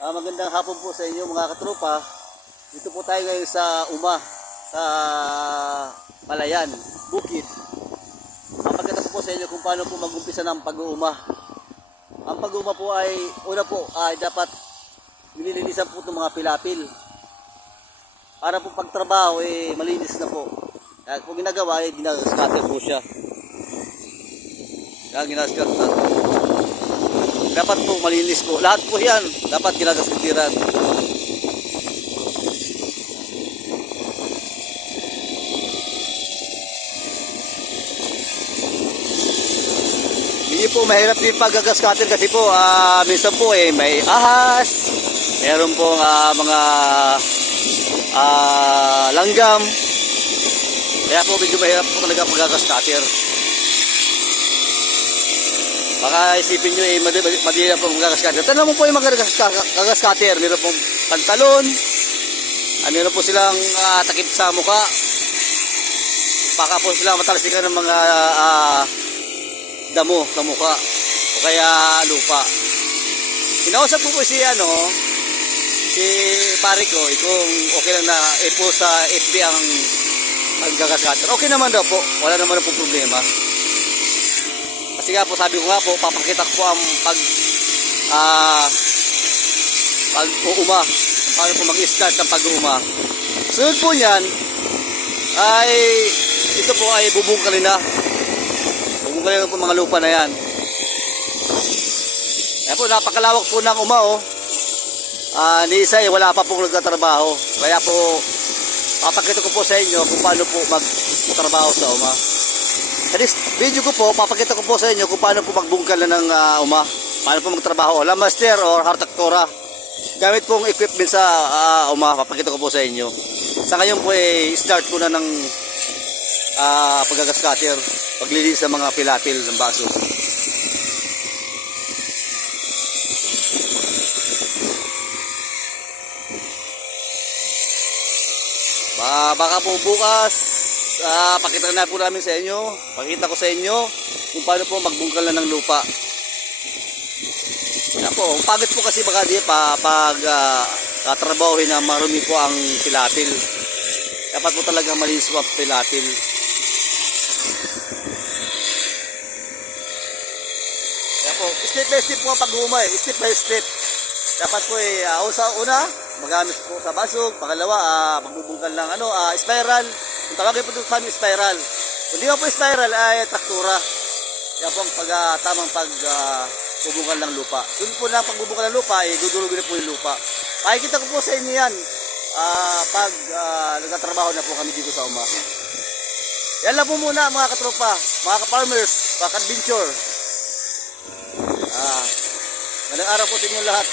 Ah, magandang hapon po sa inyo mga katropa. Dito po tayo ngayon sa Uma, sa Palayan, Bukid. Mapagkita ko po sa inyo kung paano po mag-umpisa ng pag-uuma. Ang pag-uuma po ay, una po, ay dapat nililinisan po itong mga pilapil. Para po pagtrabaho, eh, malinis na po. Kaya po ginagawa, eh, ginagaskater po siya. Kaya ginagaskater dapat po malinis po. Lahat po yan, dapat ginagaskatiran. Hindi po mahirap din paggagascatter kasi po ah, minsan po eh may ahas, meron pong ah, mga ah, langgam. Kaya po medyo mahirap po talaga paggagascatter. Baka isipin nyo eh, madi, madi, madi na po magkakaskater. Tanong mo po yung mga kagaskater. Meron pong pantalon. Ah, meron po silang ah, takip sa muka. Baka po sila matalsikan ng mga ah, damo sa muka. O kaya lupa. Kinausap ko po si ano, si pare ko, eh, kung okay lang na eh, po sa FB ang magkakaskater. Okay naman daw po. Wala naman po problema. Kasi nga po sabi ko nga po papakita ko po ang pag ah pag uuma paano po mag-start ng pag-uuma. Sunod po niyan ay ito po ay bubungkalin na. Bubungkalin na po mga lupa na yan. Ayan po napakalawak po ng uma oh. Ah, ni isa eh, wala pa pong nagtatrabaho. Kaya po papakita ko po sa inyo kung paano po magtrabaho sa uma. Sa this video ko po, papakita ko po sa inyo kung paano po magbungkal ng ah, uma. Paano po magtrabaho. La master or hartaktora. Gamit pong equipment sa ah, uma, papakita ko po sa inyo. Sa ngayon po eh, start ko na ng uh, paggagascatter. Paglilis sa mga pilapil ng baso. Ba, baka po bukas, ah, pakita na po namin sa inyo, pakita ko sa inyo kung paano po magbungkal na ng lupa. Yan po, pagod po kasi baka di pa pag uh, katrabahohin na marumi po ang pilapil. Dapat po talaga malinis po ang pilapil. Yan po, step by step po ang pag-uumay, step by step. Dapat po eh, uh, sa una, magamit po sa basog, pangalawa, uh, magbubungkal ng ano, ah, spiral. Tawagin po sa amin, spiral. Kung di nga po spiral, ay traktura. Yan po ang pag, ah, tamang pag bubungkal ng lupa. Doon po na pagbubungkal ng lupa, eh, dudulugin na po yung lupa. Pakikita ko po sa inyo yan ah, pag ah, nagtatrabaho na po kami dito sa UMA. Yan lang po muna mga katropa, mga ka-farmers, mga ka-adventure. Ah, magandang araw po sa inyo lahat.